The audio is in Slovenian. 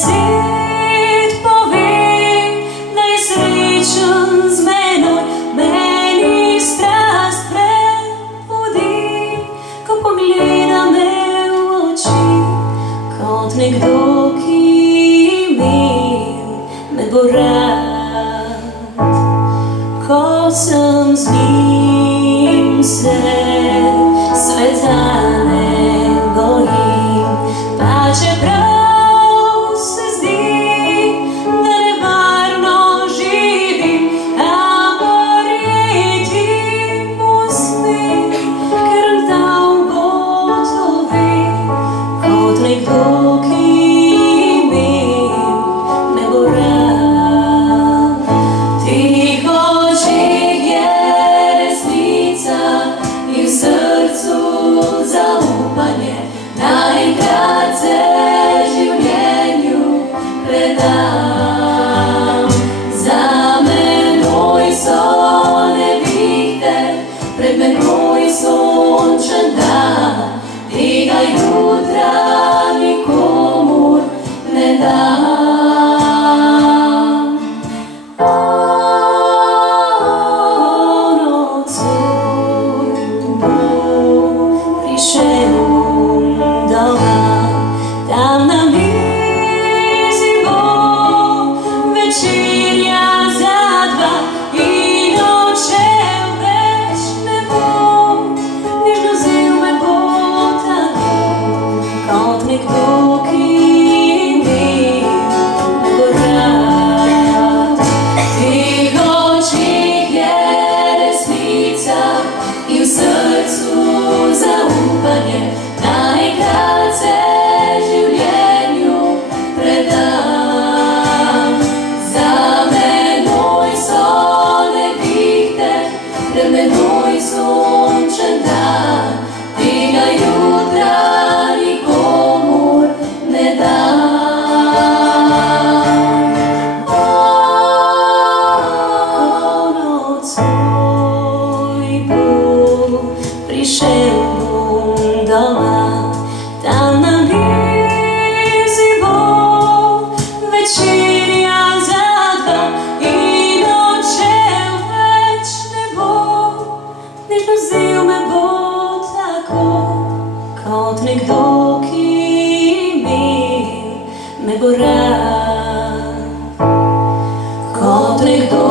світ повів, найсвічен з меной, мені страсть пребуди, ко погледаме в очі, котник доки ме борат, ко съм з ним света не боїм, паче прав се зди, да не варно живі, а боріті усни, керм там готові, котник доки ме борат. Тихо чихє ресниця і в серцю залупання, najkratce življenju predam. Za menoj so nevihte, pred menoj sončen dan, tega jutra nikomur ne dam. Nocoj bo prišel tam na mizi bo večerja za dva i nočev več ne bo, nežno zel me bo tako, kot nekdo, ki me borat. Tiho чихje resnica i v srcu zaupanje, najkratce življenju predam. Za menoj so nevihte, pred menoj sončen dan, tega jutra nikomur ne dam. Nocoj bo prišel doma, tam na mizi bo večerja za dva i nočev več ne bo, nežno zel me bo tako, kot nekdo, ki me bo rad, kot nekdo,